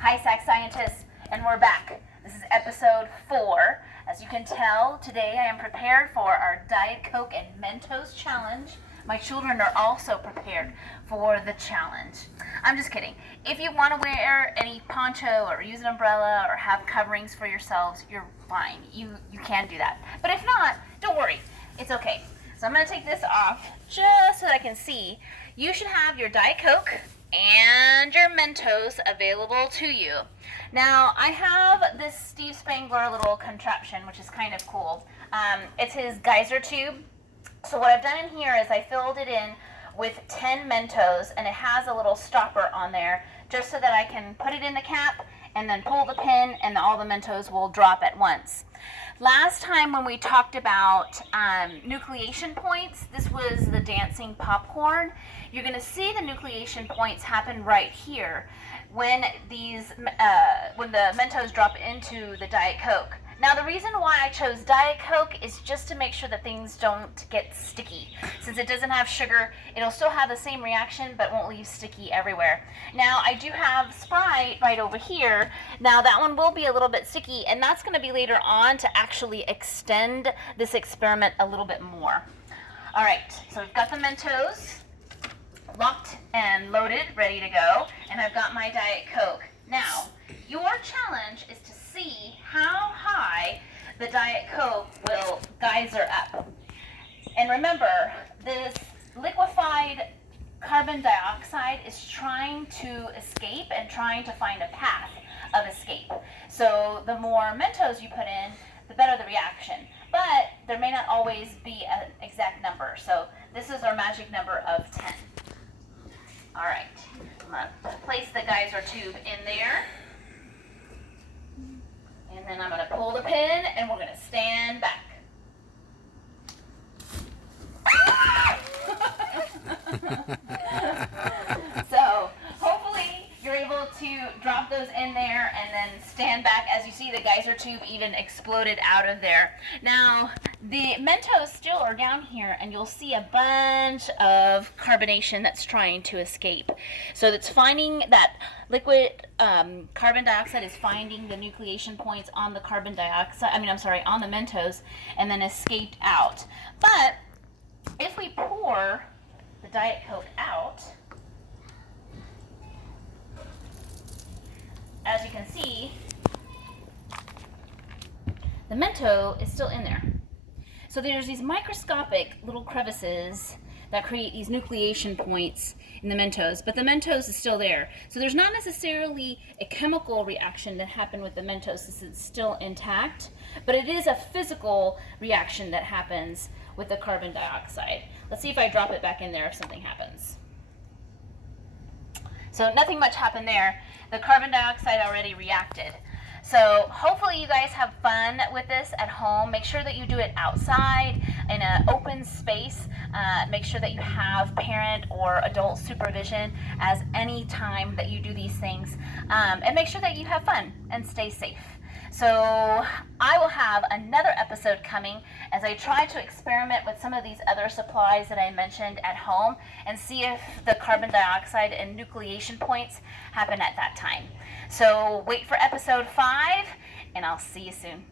Hi, SAC scientists, and we're back. This is episode 4. As you can tell, today I am prepared for our Diet Coke and Mentos challenge. My children are also prepared for the challenge. I'm just kidding. If you want to wear any poncho or use an umbrella or have coverings for yourselves, you're fine. You can do that. But if not, don't worry. It's okay. So I'm going to take this off just so that I can see. You should have your Diet Coke and your Mentos available to you. Now, I have this Steve Spangler little contraption, which is kind of cool. It's his geyser tube. So what I've done in here is I filled it in with 10 Mentos, and it has a little stopper on there just so that I can put it in the cap and then pull the pin, and all the Mentos will drop at once. Last time when we talked about nucleation points, this was the dancing popcorn. You're going to see the nucleation points happen right here when the Mentos drop into the Diet Coke. Now, the reason why I chose Diet Coke is just to make sure that things don't get sticky. Since it doesn't have sugar, it'll still have the same reaction, but won't leave sticky everywhere. Now, I do have Sprite right over here. Now, that one will be a little bit sticky, and that's going to be later on to actually extend this experiment a little bit more. All right, so we've got the Mentos locked and loaded, ready to go, and I've got my Diet Coke. Now, your challenge is to see how high the Diet Coke will geyser up. And remember, this liquefied carbon dioxide is trying to escape and trying to find a path of escape. So the more Mentos you put in, the better the reaction. But there may not always be an exact number. So this is our magic number of 10. All right, I'm going to place the geyser tube in there. And then I'm going to pull the pin, and we're going to stand back. So hopefully you're able to drop those in there and then stand back. As you see, the geyser tube even exploded out of there. Now, the Mentos still are down here, and you'll see a bunch of carbonation that's trying to escape. So it's finding that liquid carbon dioxide is finding the nucleation points on the on the Mentos, and then escaped out. But if we pour the Diet Coke out, as you can see, the Mento is still in there. So there's these microscopic little crevices that create these nucleation points in the Mentos, but the Mentos is still there. So there's not necessarily a chemical reaction that happened with the Mentos since it's still intact, but it is a physical reaction that happens with the carbon dioxide. Let's see if I drop it back in there if something happens. So nothing much happened there. The carbon dioxide already reacted. So hopefully you guys have fun with this at home. Make sure that you do it outside in an open space. Make sure that you have parent or adult supervision as any time that you do these things. And make sure that you have fun and stay safe. So I will have another episode coming as I try to experiment with some of these other supplies that I mentioned at home and see if the carbon dioxide and nucleation points happen at that time. So wait for episode 5, and I'll see you soon.